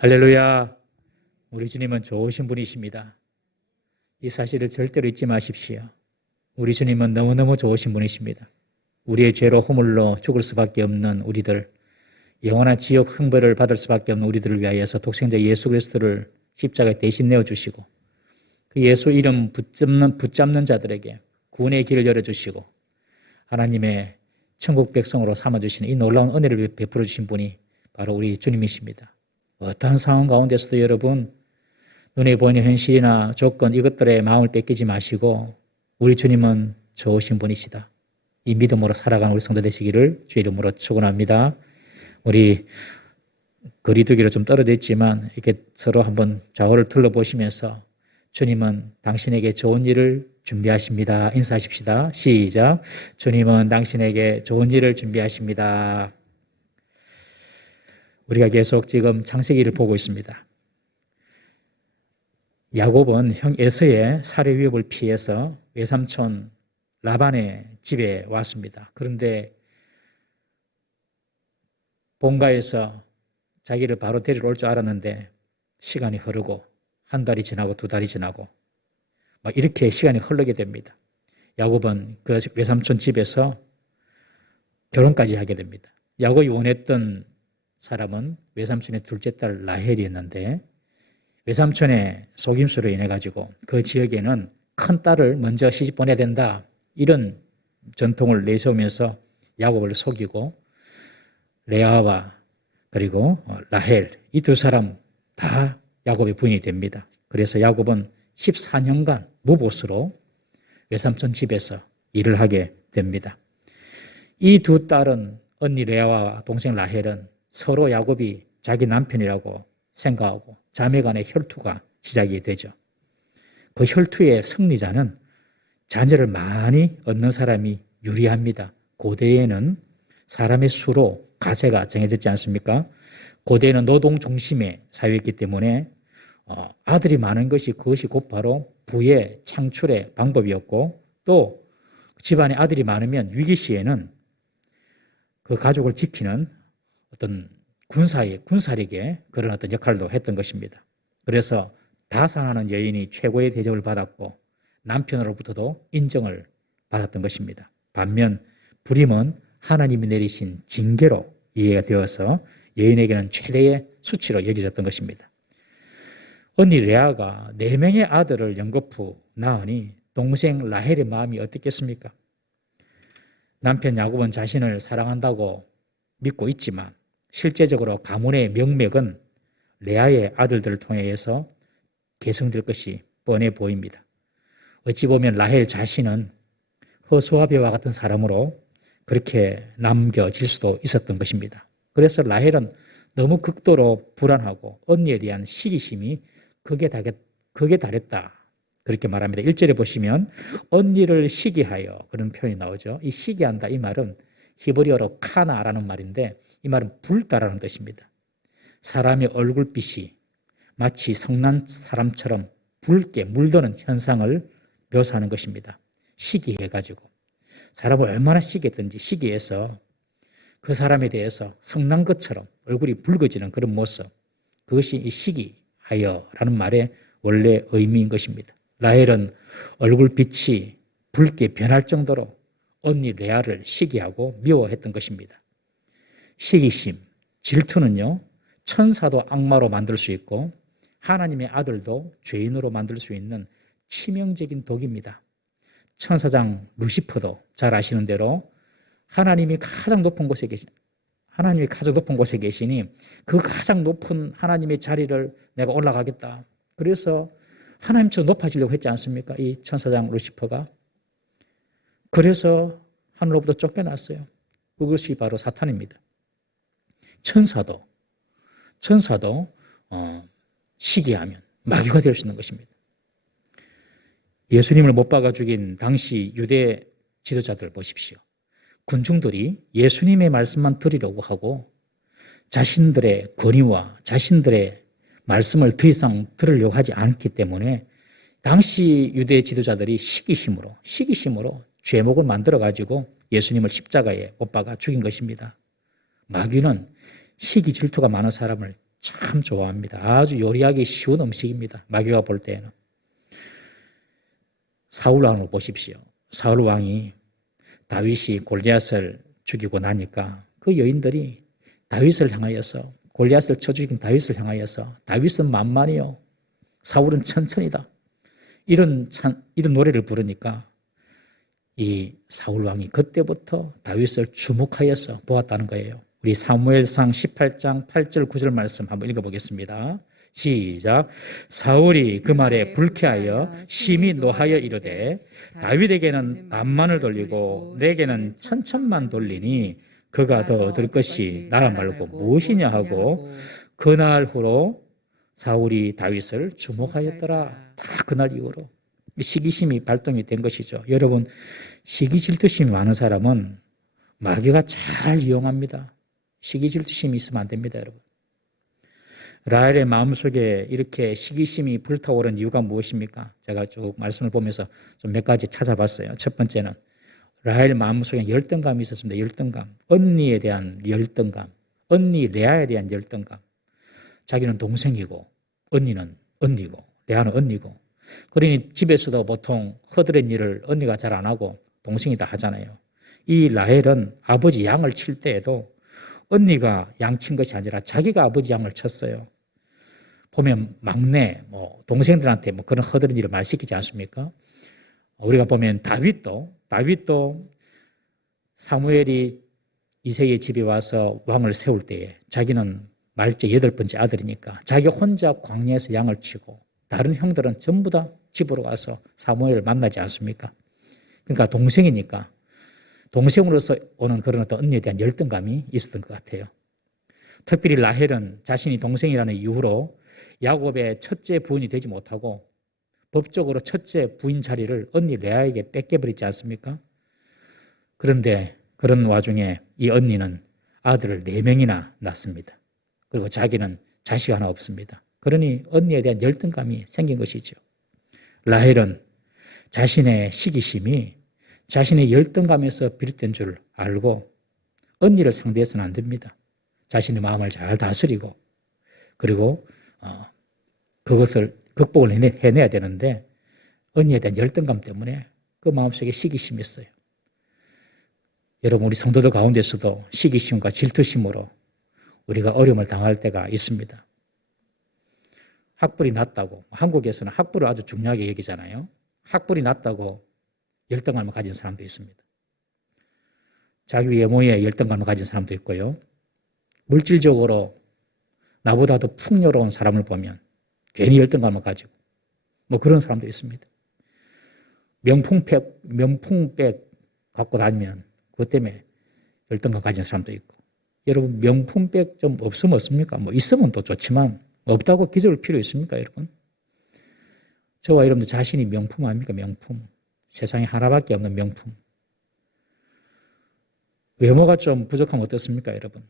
할렐루야. 우리 주님은 좋으신 분이십니다. 이 사실을 절대로 잊지 마십시오. 우리 주님은 너무너무 좋으신 분이십니다. 우리의 죄로 허물로 죽을 수밖에 없는 우리들, 영원한 지옥 형벌을 받을 수밖에 없는 우리들을 위하여서 독생자 예수 그리스도를 십자가에 대신 내어주시고 그 예수 이름 붙잡는 자들에게 구원의 길을 열어주시고 하나님의 천국 백성으로 삼아주시는 이 놀라운 은혜를 베풀어 주신 분이 바로 우리 주님이십니다. 어떠한 상황 가운데서도 여러분 눈에 보이는 현실이나 조건 이것들에 마음을 뺏기지 마시고 우리 주님은 좋으신 분이시다. 이 믿음으로 살아가는 우리 성도 되시기를 주의 이름으로 축원합니다. 우리 거리두기로 좀 떨어져 있지만 이렇게 서로 한번 좌우를 둘러보시면서 주님은 당신에게 좋은 일을 준비하십니다. 인사하십시다. 시작. 주님은 당신에게 좋은 일을 준비하십니다. 우리가 계속 지금 창세기를 보고 있습니다. 야곱은 형 에서의 살해 위협을 피해서 외삼촌 라반의 집에 왔습니다. 그런데 본가에서 자기를 바로 데리러 올 줄 알았는데 시간이 흐르고 한 달이 지나고 두 달이 지나고 막 이렇게 시간이 흐르게 됩니다. 야곱은 그 외삼촌 집에서 결혼까지 하게 됩니다. 야곱이 원했던 사람은 외삼촌의 둘째 딸 라헬이었는데 외삼촌의 속임수로 인해 가지고 그 지역에는 큰 딸을 먼저 시집 보내야 된다 이런 전통을 내세우면서 야곱을 속이고 레아와 그리고 라헬 이 두 사람 다 야곱의 부인이 됩니다. 그래서 야곱은 14년간 무보수로 외삼촌 집에서 일을 하게 됩니다. 이 두 딸은 언니 레아와 동생 라헬은 서로 야곱이 자기 남편이라고 생각하고 자매 간의 혈투가 시작이 되죠. 그 혈투의 승리자는 자녀를 많이 얻는 사람이 유리합니다. 고대에는 사람의 수로 가세가 정해졌지 않습니까? 고대에는 노동 중심의 사회였기 때문에 아들이 많은 것이 그것이 곧바로 부의 창출의 방법이었고 또 집안에 아들이 많으면 위기 시에는 그 가족을 지키는 어떤 군사력의 그런 어떤 역할도 했던 것입니다. 그래서 다산하는 여인이 최고의 대접을 받았고 남편으로부터도 인정을 받았던 것입니다. 반면 불임은 하나님이 내리신 징계로 이해가 되어서 여인에게는 최대의 수치로 여겨졌던 것입니다. 언니 레아가 4명의 아들을 연거푸 낳으니 동생 라헬의 마음이 어떻겠습니까? 남편 야곱은 자신을 사랑한다고 믿고 있지만 실제적으로 가문의 명맥은 레아의 아들들을 통해서 계승될 것이 뻔해 보입니다. 어찌 보면 라헬 자신은 허수아비와 같은 사람으로 그렇게 남겨질 수도 있었던 것입니다. 그래서 라헬은 너무 극도로 불안하고 언니에 대한 시기심이 극에 달했다. 그렇게 말합니다. 1절에 보시면 언니를 시기하여 그런 표현이 나오죠. 이 시기한다 이 말은 히브리어로 카나라는 말인데 이 말은 붉다라는 뜻입니다. 사람의 얼굴빛이 마치 성난 사람처럼 붉게 물드는 현상을 묘사하는 것입니다. 시기해가지고 사람을 얼마나 시기했든지 시기해서 그 사람에 대해서 성난 것처럼 얼굴이 붉어지는 그런 모습 그것이 이 시기하여라는 말의 원래 의미인 것입니다. 라헬은 얼굴빛이 붉게 변할 정도로 언니 레아를 시기하고 미워했던 것입니다. 시기심, 질투는요 천사도 악마로 만들 수 있고 하나님의 아들도 죄인으로 만들 수 있는 치명적인 독입니다. 천사장 루시퍼도 잘 아시는 대로 하나님이 가장 높은 곳에 계시니 그 가장 높은 하나님의 자리를 내가 올라가겠다. 그래서 하나님처럼 높아지려고 했지 않습니까? 이 천사장 루시퍼가. 그래서 하늘로부터 쫓겨났어요. 그것이 바로 사탄입니다. 천사도 시기하면 마귀가 될 수 있는 것입니다. 예수님을 못 박아 죽인 당시 유대 지도자들 보십시오. 군중들이 예수님의 말씀만 들으려고 하고 자신들의 권위와 자신들의 말씀을 더 이상 들으려고 하지 않기 때문에 당시 유대 지도자들이 시기심으로 죄목을 만들어가지고 예수님을 십자가에 못 박아 죽인 것입니다. 마귀는 시기 질투가 많은 사람을 참 좋아합니다. 아주 요리하기 쉬운 음식입니다. 마귀가 볼 때에는. 사울 왕을 보십시오. 사울 왕이 다윗이 골리앗을 죽이고 나니까 그 여인들이 다윗을 향하여서, 골리앗을 쳐 죽인 다윗을 향하여서 다윗은 만만이요, 사울은 천천이다, 이런 노래를 부르니까 이 사울 왕이 그때부터 다윗을 주목하여서 보았다는 거예요. 우리 사무엘상 18장 8절 9절 말씀 한번 읽어보겠습니다. 시작. 사울이 그 말에 불쾌하여 심히 노하여 이르되 다윗에게는 만만을 돌리고 내게는 천천만 돌리니 그가 더 얻을 것이 나라 말고 무엇이냐 하고 그날 후로 사울이 다윗을 주목하였더라. 다 그날 이후로 시기심이 발동이 된 것이죠. 여러분, 시기 질투심이 많은 사람은 마귀가 잘 이용합니다. 시기 질투심이 있으면 안 됩니다, 여러분. 라헬의 마음속에 이렇게 시기심이 불타오른 이유가 무엇입니까? 제가 쭉 말씀을 보면서 좀 몇 가지 찾아봤어요. 첫 번째는 라헬 마음속에 열등감이 있었습니다. 열등감. 언니에 대한 열등감. 언니 레아에 대한 열등감. 자기는 동생이고 언니는 언니고 레아는 언니고, 그러니 집에서도 보통 허드렛 일을 언니가 잘 안 하고 동생이 다 하잖아요. 이 라헬은 아버지 양을 칠 때에도 언니가 양 친 것이 아니라 자기가 아버지 양을 쳤어요. 보면 막내, 동생들한테 그런 허드렛 일을 말 시키지 않습니까? 우리가 보면 다윗도 사무엘이 이새의 집에 와서 왕을 세울 때에 자기는 말째 8번째 아들이니까 자기 혼자 광야에서 양을 치고 다른 형들은 전부 다 집으로 가서 사무엘을 만나지 않습니까? 그러니까 동생이니까 동생으로서 오는 그런 어떤 언니에 대한 열등감이 있었던 것 같아요. 특별히 라헬은 자신이 동생이라는 이유로 야곱의 첫째 부인이 되지 못하고 법적으로 첫째 부인 자리를 언니 레아에게 뺏겨버리지 않습니까? 그런데 그런 와중에 이 언니는 아들을 4명이나 낳습니다. 그리고 자기는 자식 하나 없습니다. 그러니 언니에 대한 열등감이 생긴 것이죠. 라헬은 자신의 시기심이 자신의 열등감에서 비롯된 줄 알고 언니를 상대해서는 안 됩니다. 자신의 마음을 잘 다스리고 그리고 그것을 극복을 해내야 되는데 언니에 대한 열등감 때문에 그 마음속에 시기심이 있어요. 여러분, 우리 성도들 가운데서도 시기심과 질투심으로 우리가 어려움을 당할 때가 있습니다. 학벌이 낮다고, 한국에서는 학벌을 아주 중요하게 여기잖아요. 학벌이 낮다고 열등감을 가진 사람도 있습니다. 자기 외모에 열등감을 가진 사람도 있고요. 물질적으로 나보다도 풍요로운 사람을 보면 괜히 열등감을 가지고 그런 사람도 있습니다. 명품백 갖고 다니면 그것 때문에 열등감 가진 사람도 있고. 여러분, 명품백 좀 없으면 없습니까? 있으면 또 좋지만 없다고 기죽을 필요 있습니까, 여러분? 저와 여러분들 자신이 명품 아닙니까? 명품. 세상에 하나밖에 없는 명품. 외모가 좀 부족하면 어떻습니까, 여러분?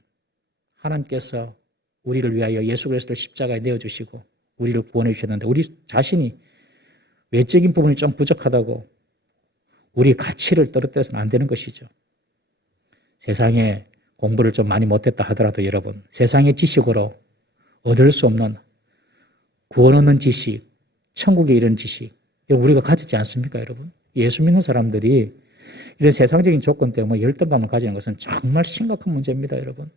하나님께서 우리를 위하여 예수 그리스도를 십자가에 내어주시고 우리를 구원해 주셨는데 우리 자신이 외적인 부분이 좀 부족하다고 우리 가치를 떨어뜨려서는 안 되는 것이죠. 세상에 공부를 좀 많이 못했다 하더라도 여러분, 세상의 지식으로 얻을 수 없는 구원 얻는 지식, 천국에 이르는 지식, 우리가 가지지 않습니까, 여러분? 예수 믿는 사람들이 이런 세상적인 조건 때문에 열등감을 가지는 것은 정말 심각한 문제입니다, 여러분.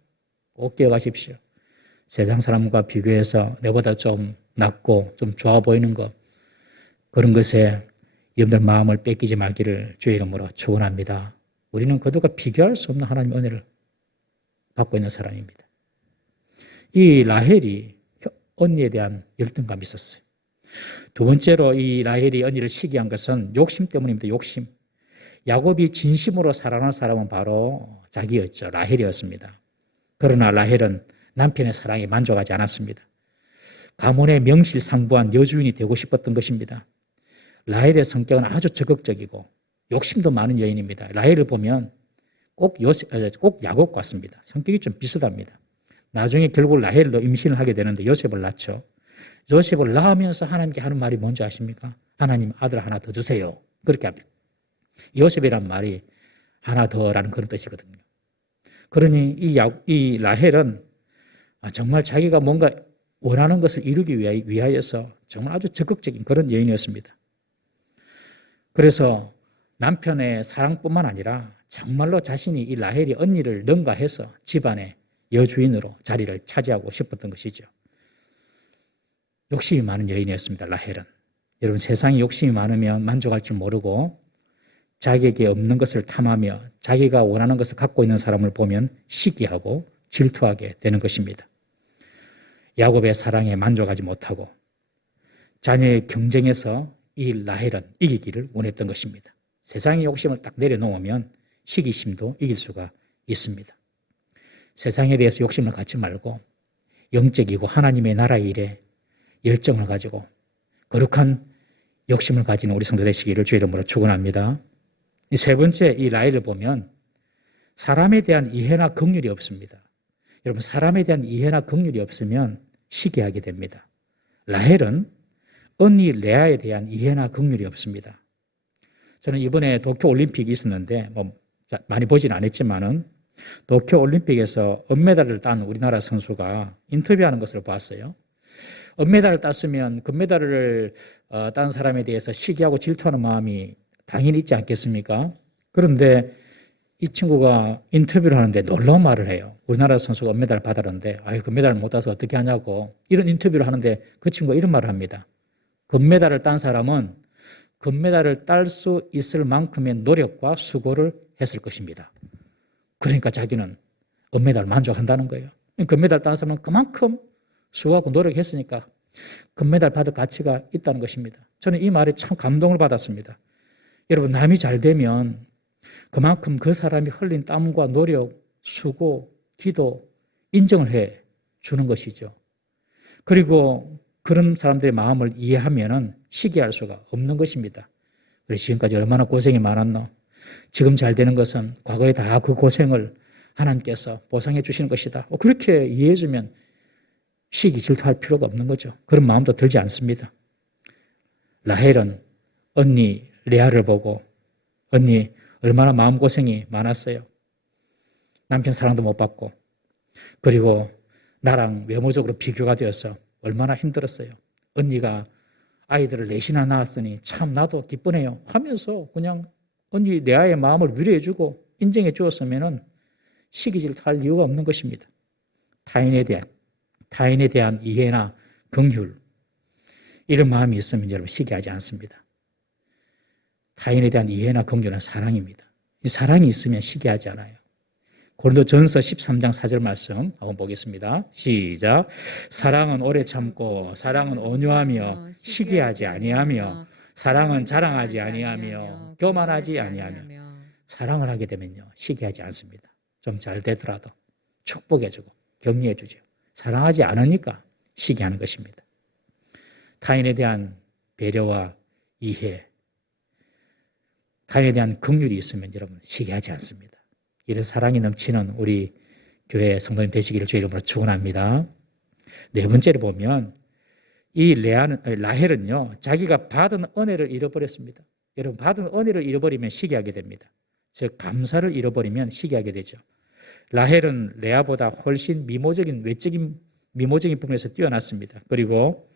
꼭 기억하십시오. 세상 사람과 비교해서 내보다 좀 낫고 좀 좋아 보이는 것, 그런 것에 여러분들 마음을 뺏기지 말기를 주의 이름으로 축원합니다. 우리는 그들과 비교할 수 없는 하나님의 은혜를 받고 있는 사람입니다. 이 라헬이 언니에 대한 열등감이 있었어요. 두 번째로 이 라헬이 언니를 시기한 것은 욕심 때문입니다. 욕심. 야곱이 진심으로 사랑하는 사람은 바로 자기였죠. 라헬이었습니다. 그러나 라헬은 남편의 사랑에 만족하지 않았습니다. 가문의 명실상부한 여주인이 되고 싶었던 것입니다. 라헬의 성격은 아주 적극적이고 욕심도 많은 여인입니다. 라헬을 보면 꼭 야곱 같습니다. 성격이 좀 비슷합니다. 나중에 결국 라헬도 임신을 하게 되는데 요셉을 낳죠. 요셉을 낳으면서 하나님께 하는 말이 뭔지 아십니까? 하나님, 아들 하나 더 주세요. 그렇게 합니다. 요셉이란 말이 하나 더라는 그런 뜻이거든요. 그러니 이 라헬은 정말 자기가 뭔가 원하는 것을 이루기 위하여서 정말 아주 적극적인 그런 여인이었습니다. 그래서 남편의 사랑뿐만 아니라 정말로 자신이 이 라헬이 언니를 능가해서 집안의 여주인으로 자리를 차지하고 싶었던 것이죠. 욕심이 많은 여인이었습니다. 라헬은. 여러분, 세상에 욕심이 많으면 만족할 줄 모르고 자기에게 없는 것을 탐하며 자기가 원하는 것을 갖고 있는 사람을 보면 시기하고 질투하게 되는 것입니다. 야곱의 사랑에 만족하지 못하고 자녀의 경쟁에서 이 라헬은 이기기를 원했던 것입니다. 세상의 욕심을 딱 내려놓으면 시기심도 이길 수가 있습니다. 세상에 대해서 욕심을 갖지 말고 영적이고 하나님의 나라의 일에 열정을 가지고 거룩한 욕심을 가지는 우리 성도 되시기를 주의 이름으로 축원합니다. 세 번째, 이 라헬을 보면 사람에 대한 이해나 긍휼이 없습니다. 여러분, 사람에 대한 이해나 긍휼이 없으면 시기하게 됩니다. 라헬은 언니 레아에 대한 이해나 긍휼이 없습니다. 저는 이번에 도쿄올림픽이 있었는데 많이 보진 않았지만은 도쿄올림픽에서 은메달을 딴 우리나라 선수가 인터뷰하는 것을 봤어요. 은메달을 땄으면 금메달을 딴 사람에 대해서 시기하고 질투하는 마음이 당연히 있지 않겠습니까? 그런데 이 친구가 인터뷰를 하는데 놀라운 말을 해요. 우리나라 선수가 은메달을 받았는데 금메달을 못 따서 어떻게 하냐고 이런 인터뷰를 하는데 그 친구가 이런 말을 합니다. 금메달을 딴 사람은 금메달을 딸 수 있을 만큼의 노력과 수고를 했을 것입니다. 그러니까 자기는 은메달 만족한다는 거예요. 금메달 딴 사람은 그만큼 수고하고 노력했으니까 금메달 받을 가치가 있다는 것입니다. 저는 이 말에 참 감동을 받았습니다. 여러분, 남이 잘 되면 그만큼 그 사람이 흘린 땀과 노력, 수고, 기도, 인정을 해 주는 것이죠. 그리고 그런 사람들의 마음을 이해하면은 시기할 수가 없는 것입니다. 그래서 지금까지 얼마나 고생이 많았노? 지금 잘 되는 것은 과거에 다 그 고생을 하나님께서 보상해 주시는 것이다. 그렇게 이해해 주면 시기 질투할 필요가 없는 거죠. 그런 마음도 들지 않습니다. 라헬은 언니 레아를 보고 언니 얼마나 마음고생이 많았어요. 남편 사랑도 못 받고 그리고 나랑 외모적으로 비교가 되어서 얼마나 힘들었어요. 언니가 아이들을 넷이나 낳았으니 참 나도 기쁘네요 하면서 그냥 언니 레아의 마음을 위로해주고 인정해 주었으면 시기 질투할 이유가 없는 것입니다. 타인에 대한 이해나 긍휼 이런 마음이 있으면 여러분 시기하지 않습니다. 타인에 대한 이해나 긍휼은 사랑입니다. 이 사랑이 있으면 시기하지 않아요. 고린도전서 13장 4절 말씀 한번 보겠습니다. 시작. 사랑은 오래 참고 사랑은 온유하며 시기하지 아니하며 사랑은 자랑하지 아니하며 교만하지 아니하며 사랑을 하게 되면요 시기하지 않습니다. 좀 잘 되더라도 축복해주고 격려해주죠. 사랑하지 않으니까 시기하는 것입니다. 타인에 대한 배려와 이해, 타인에 대한 긍휼이 있으면 여러분 시기하지 않습니다. 이런 사랑이 넘치는 우리 교회 성도님 되시기를 주의 이름으로 축원합니다. 네 번째로 보면 이 라헬은요 자기가 받은 은혜를 잃어버렸습니다. 여러분, 받은 은혜를 잃어버리면 시기하게 됩니다. 즉 감사를 잃어버리면 시기하게 되죠. 라헬은 레아보다 훨씬 외적인 미모적인 부분에서 뛰어났습니다. 그리고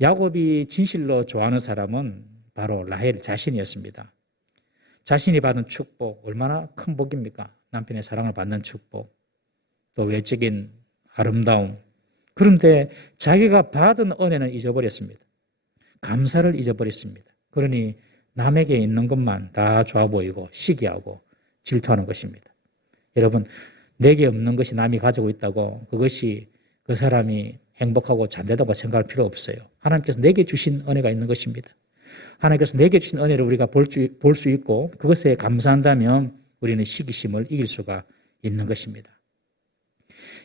야곱이 진실로 좋아하는 사람은 바로 라헬 자신이었습니다. 자신이 받은 축복 얼마나 큰 복입니까? 남편의 사랑을 받는 축복, 또 외적인 아름다움. 그런데 자기가 받은 은혜는 잊어버렸습니다. 감사를 잊어버렸습니다. 그러니 남에게 있는 것만 다 좋아 보이고 시기하고 질투하는 것입니다. 여러분, 내게 없는 것이 남이 가지고 있다고 그것이 그 사람이 행복하고 잘되다고 생각할 필요 없어요. 하나님께서 내게 주신 은혜가 있는 것입니다. 하나님께서 내게 주신 은혜를 우리가 볼 수 있고 그것에 감사한다면 우리는 시기심을 이길 수가 있는 것입니다.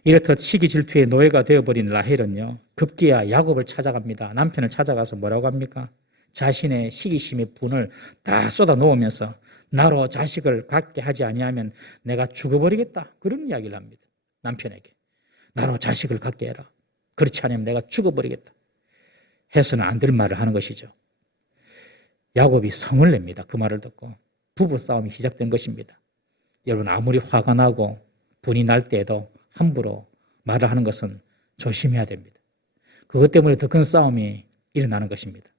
이렇듯 시기 질투의 노예가 되어버린 라헬은요 급기야 야곱을 찾아갑니다. 남편을 찾아가서 뭐라고 합니까? 자신의 시기심의 분을 다 쏟아 놓으면서 나로 자식을 갖게 하지 아니하면 내가 죽어버리겠다. 그런 이야기를 합니다. 남편에게. 나로 자식을 갖게 해라. 그렇지 않으면 내가 죽어버리겠다. 해서는 안 될 말을 하는 것이죠. 야곱이 성을 냅니다. 그 말을 듣고. 부부싸움이 시작된 것입니다. 여러분, 아무리 화가 나고 분이 날 때에도 함부로 말을 하는 것은 조심해야 됩니다. 그것 때문에 더 큰 싸움이 일어나는 것입니다.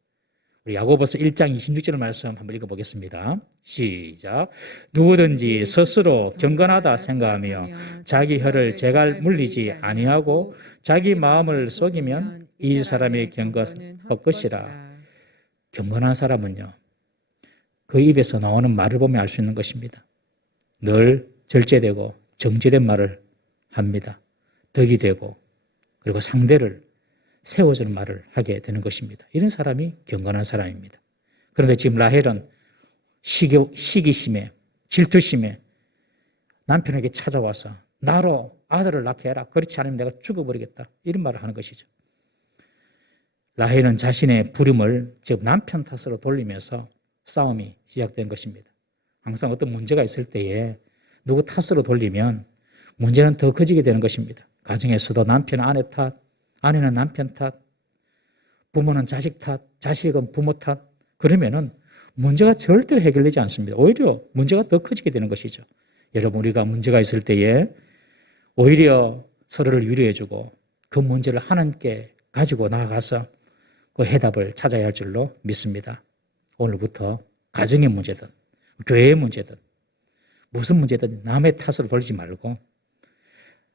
우리 야고보서 1장 26절 말씀 한번 읽어보겠습니다. 시작. 누구든지 스스로 경건하다 생각하며 자기 혀를 제갈 물리지 아니하고 자기 마음을 속이면 이 사람의 경건은 헛것이라. 경건한 사람은요, 그 입에서 나오는 말을 보면 알 수 있는 것입니다. 늘 절제되고 정제된 말을 합니다. 덕이 되고 그리고 상대를 세워주는 말을 하게 되는 것입니다. 이런 사람이 경건한 사람입니다. 그런데 지금 라헬은 시기심에 질투심에 남편에게 찾아와서 나로 아들을 낳게 해라. 그렇지 않으면 내가 죽어버리겠다. 이런 말을 하는 것이죠. 라헬은 자신의 부름을 즉 남편 탓으로 돌리면서 싸움이 시작된 것입니다. 항상 어떤 문제가 있을 때에 누구 탓으로 돌리면 문제는 더 커지게 되는 것입니다. 가정에서도 남편 아내 탓, 아내는 남편 탓, 부모는 자식 탓, 자식은 부모 탓. 그러면은 문제가 절대로 해결되지 않습니다. 오히려 문제가 더 커지게 되는 것이죠. 여러분, 우리가 문제가 있을 때에 오히려 서로를 위로해주고 그 문제를 하나님께 가지고 나아가서 그 해답을 찾아야 할 줄로 믿습니다. 오늘부터 가정의 문제든 교회의 문제든 무슨 문제든 남의 탓으로 돌리지 말고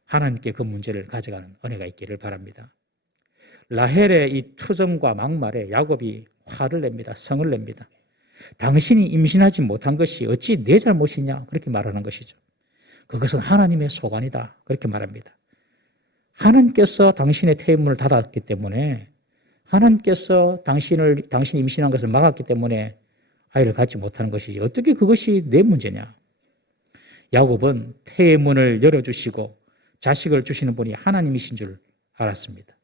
하나님께 그 문제를 가져가는 은혜가 있기를 바랍니다. 라헬의 이 투정과 막말에 야곱이 화를 냅니다. 성을 냅니다. 당신이 임신하지 못한 것이 어찌 내 잘못이냐 그렇게 말하는 것이죠. 그것은 하나님의 소관이다 그렇게 말합니다. 하나님께서 당신의 태임문을 닫았기 때문에 하나님께서 당신이 임신한 것을 막았기 때문에 아이를 갖지 못하는 것이지 어떻게 그것이 내 문제냐. 야곱은 태문을 열어주시고 자식을 주시는 분이 하나님이신 줄 알았습니다.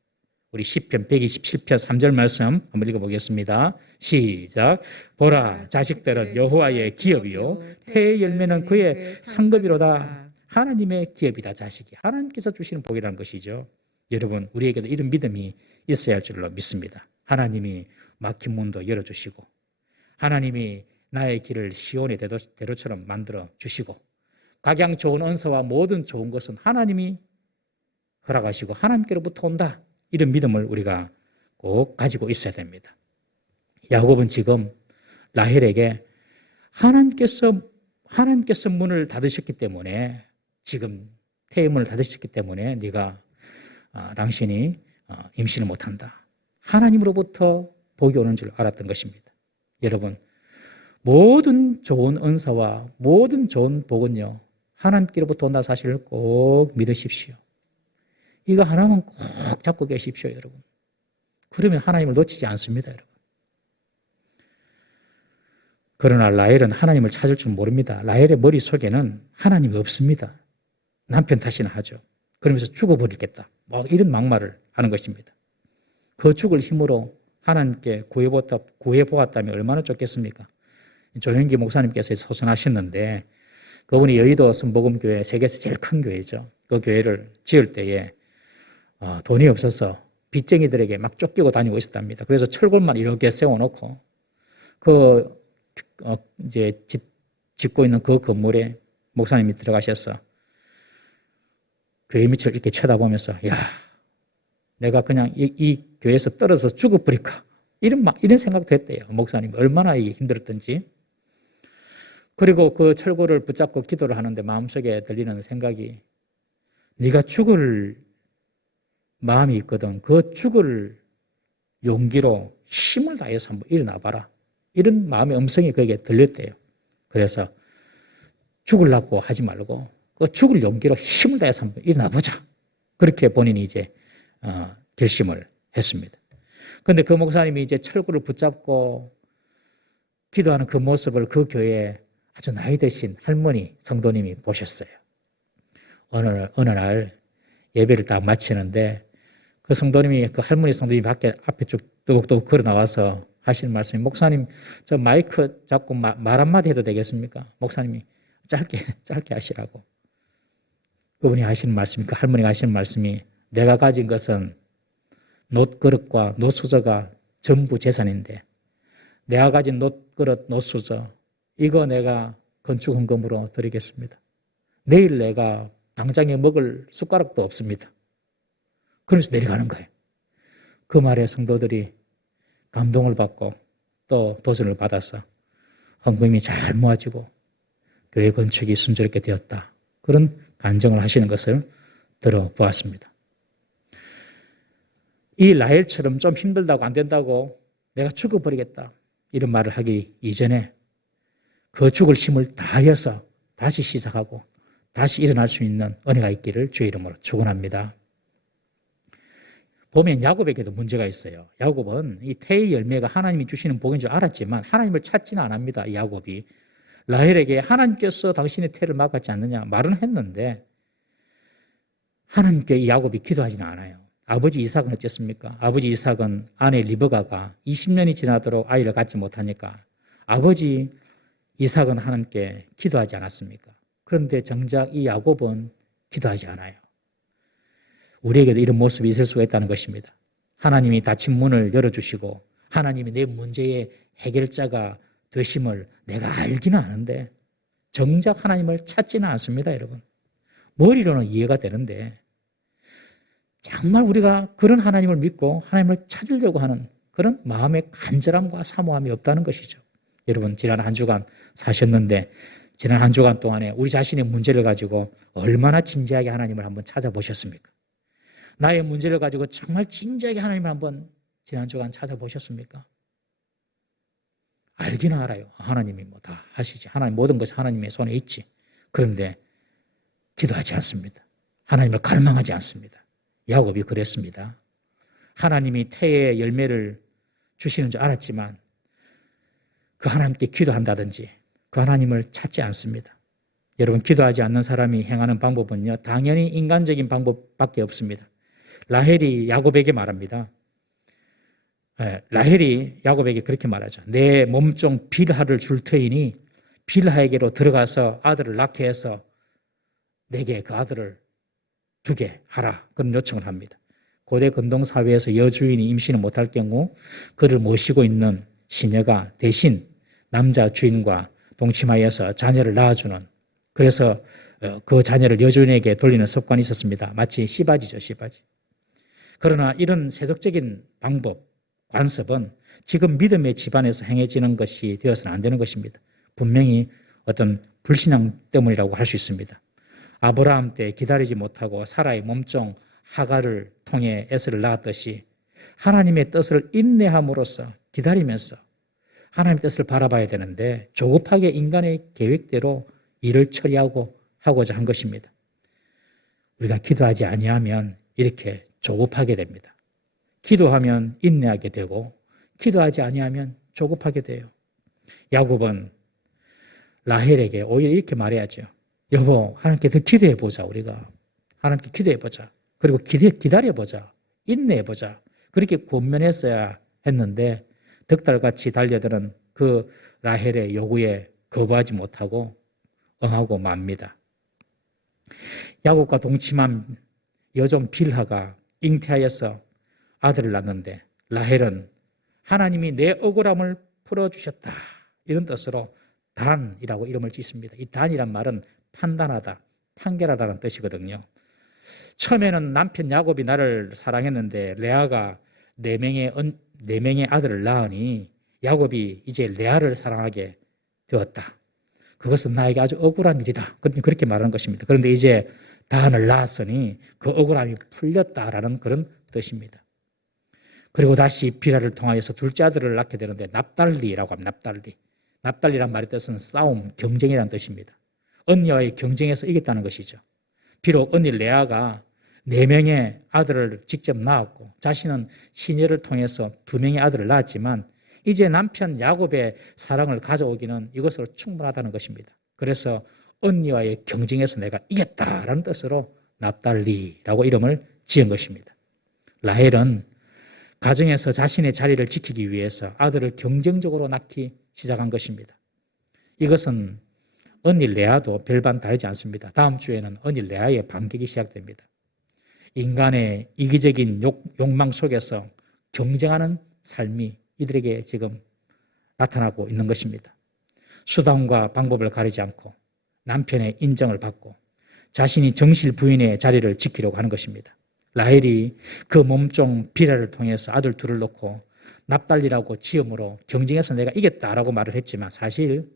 우리 시편 127편 3절 말씀 한번 읽어보겠습니다. 시작. 보라, 자식들은 여호와의 기업이요 태의 열매는 그의 상급이로다. 하나님의 기업이다. 자식이 하나님께서 주시는 복이라는 것이죠. 여러분, 우리에게도 이런 믿음이 있어야 할 줄로 믿습니다. 하나님이 막힌 문도 열어주시고 하나님이 나의 길을 시온의 대로처럼 만들어 주시고 각양 좋은 은사와 모든 좋은 것은 하나님이 허락하시고 하나님께로부터 온다. 이런 믿음을 우리가 꼭 가지고 있어야 됩니다. 야곱은 지금 라헬에게 하나님께서 문을 닫으셨기 때문에 지금 태문을 닫으셨기 때문에 네가 당신이 임신을 못한다. 하나님으로부터 복이 오는 줄 알았던 것입니다. 여러분, 모든 좋은 은사와 모든 좋은 복은요 하나님께로부터 온다 사실을 꼭 믿으십시오. 이거 하나만 꼭 잡고 계십시오, 여러분. 그러면 하나님을 놓치지 않습니다, 여러분. 그러나 라헬은 하나님을 찾을 줄 모릅니다. 라헬의 머릿속에는 하나님이 없습니다. 남편 탓이나 하죠. 그러면서 죽어버리겠다. 이런 막말을 하는 것입니다. 그 죽을 힘으로 하나님께 구해보았다면 얼마나 좋겠습니까? 조현기 목사님께서 소선하셨는데 그분이 여의도 선복음교회 세계에서 제일 큰 교회죠. 그 교회를 지을 때에 돈이 없어서 빚쟁이들에게 막 쫓기고 다니고 있었답니다. 그래서 철골만 이렇게 세워놓고 이제 짓고 있는 그 건물에 목사님이 들어가셔서 교회 밑을 이렇게 쳐다보면서 내가 그냥 이 교회에서 떨어져서 죽어버릴까 이런 생각도 했대요. 목사님 얼마나 힘들었던지. 그리고 그 철골을 붙잡고 기도를 하는데 마음속에 들리는 생각이 네가 죽을 마음이 있거든. 그 죽을 용기로 힘을 다해서 한번 일어나 봐라. 이런 마음의 음성이 그에게 들렸대요. 그래서 죽으려고 하지 말고 그 죽을 용기로 힘을 다해서 한번 일어나 보자. 그렇게 본인이 이제 결심을 했습니다. 그런데 그 목사님이 이제 철구를 붙잡고 기도하는 그 모습을 그 교회에 아주 나이 드신 할머니 성도님이 보셨어요. 어느 날 예배를 딱 마치는데 그 성도님이 그 할머니 성도님이 앞에 쭉 또박또박 걸어 나와서 하시는 말씀이 목사님 저 마이크 잡고 말 한마디 해도 되겠습니까? 목사님이 짧게 하시라고. 그분이 하시는 말씀이 그 할머니가 하시는 말씀이 내가 가진 것은 놋그릇과 놋수저가 전부 재산인데 내가 가진 놋그릇 놋수저 이거 내가 건축헌금으로 드리겠습니다. 내일 내가 당장에 먹을 숟가락도 없습니다. 그래서 내려가는 거예요. 그 말에 성도들이 감동을 받고 또 도전을 받아서 헌금이 잘 모아지고 교회 건축이 순조롭게 되었다. 그런 간증을 하시는 것을 들어보았습니다. 이 라헬처럼 좀 힘들다고 안 된다고 내가 죽어버리겠다 이런 말을 하기 이전에 그 죽을 힘을 다하여서 다시 시작하고 다시 일어날 수 있는 은혜가 있기를 주의 이름으로 축원합니다. 보면 야곱에게도 문제가 있어요. 야곱은 이 태의 열매가 하나님이 주시는 복인 줄 알았지만 하나님을 찾지는 않습니다. 이 야곱이 라헬에게 하나님께서 당신의 태를 막았지 않느냐 말은 했는데 하나님께 이 야곱이 기도하지는 않아요. 아버지 이삭은 어쨌습니까? 아버지 이삭은 아내 리브가가 20년이 지나도록 아이를 갖지 못하니까 아버지 이삭은 하나님께 기도하지 않았습니까? 그런데 정작 이 야곱은 기도하지 않아요. 우리에게도 이런 모습이 있을 수가 있다는 것입니다. 하나님이 닫힌 문을 열어주시고 하나님이 내 문제의 해결자가 되심을 내가 알기는 아는데 정작 하나님을 찾지는 않습니다, 여러분. 머리로는 이해가 되는데 정말 우리가 그런 하나님을 믿고 하나님을 찾으려고 하는 그런 마음의 간절함과 사모함이 없다는 것이죠. 여러분, 지난 한 주간 사셨는데 지난 한 주간 동안에 우리 자신의 문제를 가지고 얼마나 진지하게 하나님을 한번 찾아보셨습니까? 나의 문제를 가지고 정말 진지하게 하나님을 한번 지난 주간 찾아보셨습니까? 알기는 알아요. 하나님이 뭐 다 하시지. 하나님 모든 것이 하나님의 손에 있지. 그런데 기도하지 않습니다. 하나님을 갈망하지 않습니다. 야곱이 그랬습니다. 하나님이 태의 열매를 주시는 줄 알았지만 그 하나님께 기도한다든지 그 하나님을 찾지 않습니다. 여러분, 기도하지 않는 사람이 행하는 방법은요, 당연히 인간적인 방법밖에 없습니다. 라헬이 야곱에게 말합니다. 라헬이 야곱에게 그렇게 말하죠. 내 몸종 빌하를 줄 터이니 빌하에게로 들어가서 아들을 낳게 해서 내게 그 아들을 주게 하라. 그런 요청을 합니다. 고대 근동사회에서 여주인이 임신을 못할 경우 그를 모시고 있는 시녀가 대신 남자 주인과 동침하여서 자녀를 낳아주는, 그래서 그 자녀를 여주인에게 돌리는 습관이 있었습니다. 마치 씨바지죠, 씨바지. 그러나 이런 세속적인 방법, 관습은 지금 믿음의 집안에서 행해지는 것이 되어서는 안 되는 것입니다. 분명히 어떤 불신앙 때문이라고 할 수 있습니다. 아브라함 때 기다리지 못하고 사라의 몸종 하갈을 통해 에스를 낳았듯이 하나님의 뜻을 인내함으로써 기다리면서 하나님의 뜻을 바라봐야 되는데 조급하게 인간의 계획대로 일을 처리하고 하고자 한 것입니다. 우리가 기도하지 아니하면 이렇게 조급하게 됩니다. 기도하면 인내하게 되고 기도하지 아니하면 조급하게 돼요. 야곱은 라헬에게 오히려 이렇게 말해야죠. 여보, 하나님께 더 기도해보자. 우리가 하나님께 기도해보자. 그리고 기다려보자. 인내해보자. 그렇게 권면했어야 했는데 득달같이 달려드는 그 라헬의 요구에 거부하지 못하고 응하고 맙니다. 야곱과 동침한 여종 빌하가 잉태하여서 아들을 낳는데 라헬은 하나님이 내 억울함을 풀어주셨다, 이런 뜻으로 단이라고 이름을 짓습니다. 이 단이란 말은 판단하다, 판결하다는 뜻이거든요. 처음에는 남편 야곱이 나를 사랑했는데 레아가 네 명의 아들을 낳으니 야곱이 이제 레아를 사랑하게 되었다. 그것은 나에게 아주 억울한 일이다. 그렇게 말하는 것입니다. 그런데 이제 단을 낳았으니 그 억울함이 풀렸다라는 그런 뜻입니다. 그리고 다시 비라를 통하여서 둘째 아들을 낳게 되는데 납달리라고 합니다. 납달리란 말의 뜻은 싸움, 경쟁이라는 뜻입니다. 언니와의 경쟁에서 이겼다는 것이죠. 비록 언니 레아가 4명의 아들을 직접 낳았고 자신은 시녀를 통해서 2명의 아들을 낳았지만 이제 남편 야곱의 사랑을 가져오기는 이것으로 충분하다는 것입니다. 그래서 언니와의 경쟁에서 내가 이겼다라는 뜻으로 납달리라고 이름을 지은 것입니다. 라헬은 가정에서 자신의 자리를 지키기 위해서 아들을 경쟁적으로 낳기 시작한 것입니다. 이것은 언니 레아도 별반 다르지 않습니다. 다음 주에는 언니 레아의 반격이 시작됩니다. 인간의 이기적인 욕망 속에서 경쟁하는 삶이 이들에게 지금 나타나고 있는 것입니다. 수단과 방법을 가리지 않고 남편의 인정을 받고 자신이 정실 부인의 자리를 지키려고 하는 것입니다. 라헬이 그 몸종 비라를 통해서 아들 둘을 놓고 납달리라고 지음으로 경쟁에서 내가 이겼다라고 말을 했지만 사실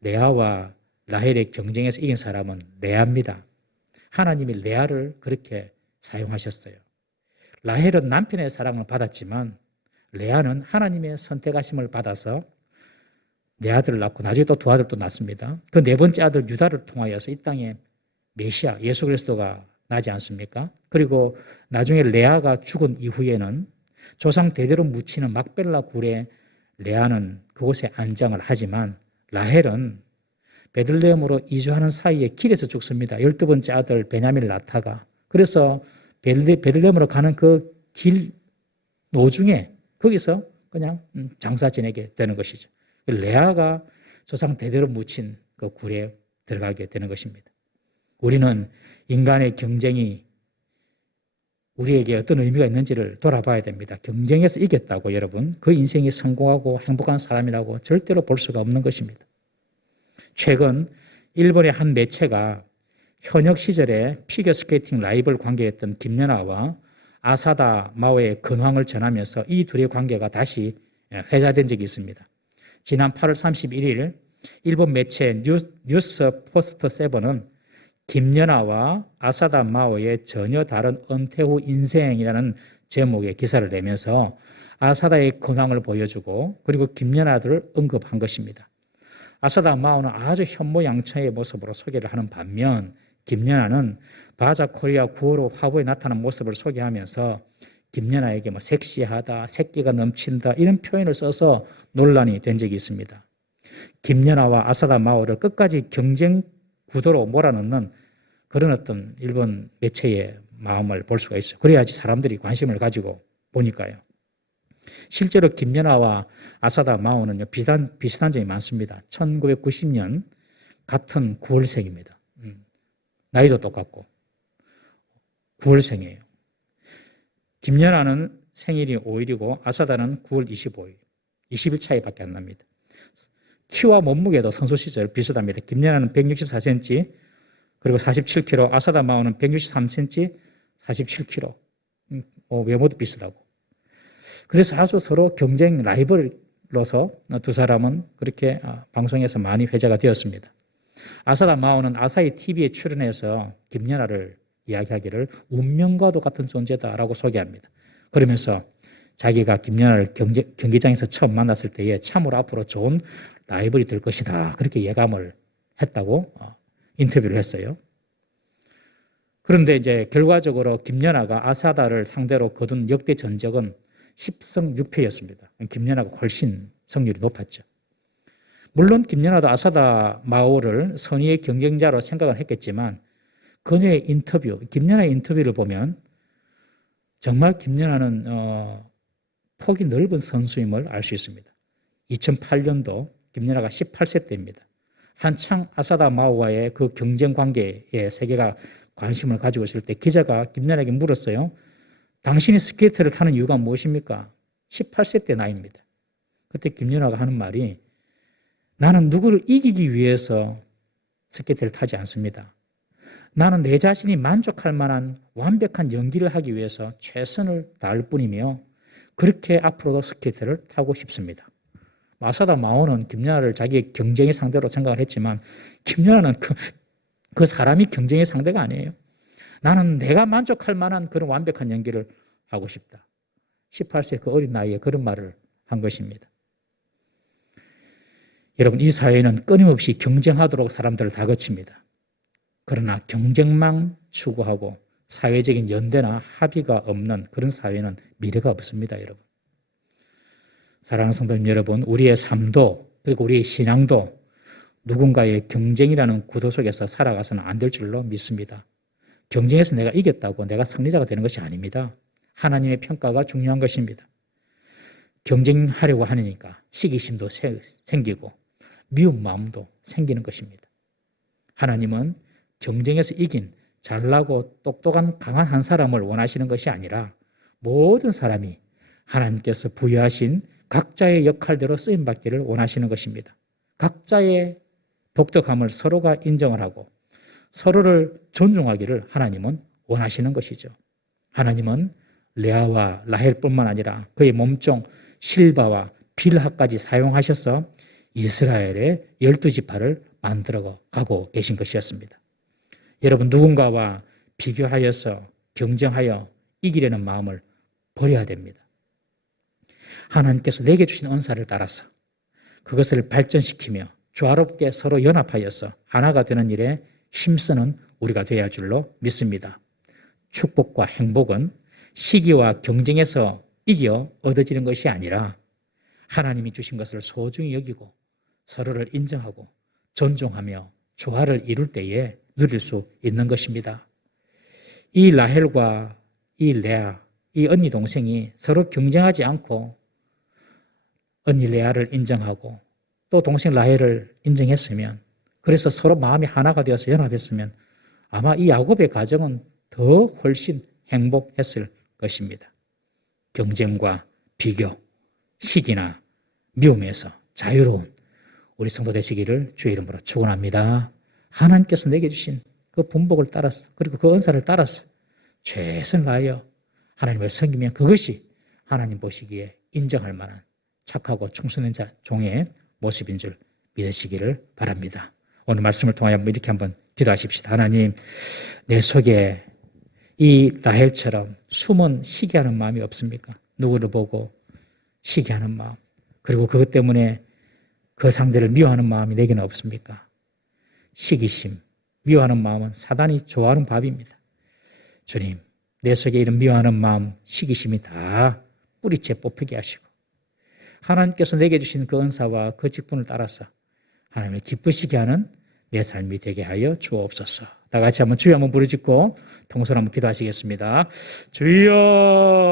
레아와 라헬의 경쟁에서 이긴 사람은 레아입니다. 하나님이 레아를 그렇게 사용하셨어요. 라헬은 남편의 사랑을 받았지만 레아는 하나님의 선택하심을 받아서 네 아들을 낳고 나중에 또 두 아들도 낳습니다. 그 네 번째 아들 유다를 통하여서 이 땅에 메시아 예수 그리스도가 나지 않습니까? 그리고 나중에 레아가 죽은 이후에는 조상 대대로 묻히는 막벨라 굴에 레아는 그곳에 안장을 하지만 라헬은 베들레헴으로 이주하는 사이에 길에서 죽습니다. 12번째 아들 베냐민을 낳다가. 그래서 베들레헴으로 가는 그 길 노중에 거기서 그냥 장사 지내게 되는 것이죠. 레아가 조상 대대로 묻힌 그 굴에 들어가게 되는 것입니다. 우리는 인간의 경쟁이 우리에게 어떤 의미가 있는지를 돌아봐야 됩니다. 경쟁에서 이겼다고 여러분 그 인생이 성공하고 행복한 사람이라고 절대로 볼 수가 없는 것입니다. 최근 일본의 한 매체가 현역 시절에 피겨스케이팅 라이벌 관계였던 김연아와 아사다 마오의 근황을 전하면서 이 둘의 관계가 다시 회자된 적이 있습니다. 지난 8월 31일 일본 매체 뉴스 포스트 7은 김연아와 아사다 마오의 전혀 다른 은퇴 후 인생이라는 제목의 기사를 내면서 아사다의 근황을 보여주고 그리고 김연아를 언급한 것입니다. 아사다 마오는 아주 현모양처의 모습으로 소개를 하는 반면 김연아는 바자 코리아 9호로 화보에 나타난 모습을 소개하면서 김연아에게 섹시하다, 새끼가 넘친다 이런 표현을 써서 논란이 된 적이 있습니다. 김연아와 아사다 마오를 끝까지 경쟁 구도로 몰아넣는 그런 어떤 일본 매체의 마음을 볼 수가 있어요. 그래야지 사람들이 관심을 가지고 보니까요. 실제로 김연아와 아사다 마오는 비슷한 점이 많습니다. 1990년 같은 9월생입니다. 나이도 똑같고 9월생이에요. 김연아는 생일이 5일이고 아사다는 9월 25일. 20일 차이밖에 안 납니다. 키와 몸무게도 선수 시절 비슷합니다. 김연아는 164cm 그리고 47kg, 아사다 마오는 163cm, 47kg. 외모도 비슷하고. 그래서 아주 서로 경쟁 라이벌로서 두 사람은 그렇게 방송에서 많이 회자가 되었습니다. 아사다 마오는 아사히 TV에 출연해서 김연아를 이야기하기를 운명과도 같은 존재다라고 소개합니다. 그러면서 자기가 김연아를 경기장에서 처음 만났을 때에 참으로 앞으로 좋은 라이벌이 될 것이다. 그렇게 예감을 했다고 인터뷰를 했어요. 그런데 이제 결과적으로 김연아가 아사다를 상대로 거둔 역대 전적은 10승 6패였습니다. 김연아가 훨씬 승률이 높았죠. 물론 김연아도 아사다 마오를 선의의 경쟁자로 생각을 했겠지만 그녀의 인터뷰, 김연아의 인터뷰를 보면 정말 김연아는 폭이 넓은 선수임을 알 수 있습니다. 2008년도 김연아가 18세 때입니다. 한창 아사다 마오와의 그 경쟁 관계에 세계가 관심을 가지고 있을 때 기자가 김연아에게 물었어요. 당신이 스케이트를 타는 이유가 무엇입니까? 18세 때 나이입니다. 그때 김연아가 하는 말이 나는 누구를 이기기 위해서 스케이트를 타지 않습니다. 나는 내 자신이 만족할 만한 완벽한 연기를 하기 위해서 최선을 다할 뿐이며 그렇게 앞으로도 스케이트를 타고 싶습니다. 아사다 마오는 김연아를 자기의 경쟁의 상대로 생각을 했지만 김연아는 그 사람이 경쟁의 상대가 아니에요. 나는 내가 만족할 만한 그런 완벽한 연기를 하고 싶다. 18세 그 어린 나이에 그런 말을 한 것입니다. 여러분, 이 사회는 끊임없이 경쟁하도록 사람들을 다 거칩니다. 그러나 경쟁만 추구하고 사회적인 연대나 합의가 없는 그런 사회는 미래가 없습니다, 여러분. 사랑하는 성도님 여러분, 우리의 삶도 그리고 우리의 신앙도 누군가의 경쟁이라는 구도 속에서 살아가서는 안 될 줄로 믿습니다. 경쟁에서 내가 이겼다고 내가 승리자가 되는 것이 아닙니다. 하나님의 평가가 중요한 것입니다. 경쟁하려고 하니까 시기심도 생기고 미운 마음도 생기는 것입니다. 하나님은 경쟁에서 이긴 잘나고 똑똑한 강한 한 사람을 원하시는 것이 아니라 모든 사람이 하나님께서 부여하신 각자의 역할대로 쓰임받기를 원하시는 것입니다. 각자의 독특함을 서로가 인정을 하고 서로를 존중하기를 하나님은 원하시는 것이죠. 하나님은 레아와 라헬뿐만 아니라 그의 몸종 실바와 빌하까지 사용하셔서 이스라엘의 12지파를 만들어 가고 계신 것이었습니다. 여러분, 누군가와 비교하여서 경쟁하여 이기려는 마음을 버려야 됩니다. 하나님께서 내게 주신 은사를 따라서 그것을 발전시키며 조화롭게 서로 연합하여서 하나가 되는 일에 힘쓰는 우리가 되어야 할 줄로 믿습니다. 축복과 행복은 시기와 경쟁에서 이겨 얻어지는 것이 아니라 하나님이 주신 것을 소중히 여기고 서로를 인정하고 존중하며 조화를 이룰 때에 누릴 수 있는 것입니다. 이 라헬과 이 레아, 이 언니 동생이 서로 경쟁하지 않고 언니 레아를 인정하고 또 동생 라헬을 인정했으면, 그래서 서로 마음이 하나가 되어서 연합했으면 아마 이 야곱의 가정은 더 훨씬 행복했을 것입니다. 경쟁과 비교, 시기나 미움에서 자유로운 우리 성도 되시기를 주의 이름으로 축원합니다. 하나님께서 내게 주신 그 분복을 따라서, 그리고 그 은사를 따라서 최선을 다하여 하나님을 섬기면 그것이 하나님 보시기에 인정할 만한 착하고 충성된 자 종의 모습인 줄 믿으시기를 바랍니다. 오늘 말씀을 통하여 이렇게 한번 기도하십시다. 하나님, 내 속에 이 라헬처럼 숨은 시기하는 마음이 없습니까? 누구를 보고 시기하는 마음, 그리고 그것 때문에 그 상대를 미워하는 마음이 내게는 없습니까? 시기심, 미워하는 마음은 사단이 좋아하는 밥입니다. 주님, 내 속에 이런 미워하는 마음, 시기심이 다 뿌리째 뽑히게 하시고 하나님께서 내게 주신 그 은사와 그 직분을 따라서 하나님을 기쁘시게 하는 내 삶이 되게 하여 주옵소서. 다 같이 한번 주여 한번 부르짖고 통솔 한번 기도하시겠습니다. 주여.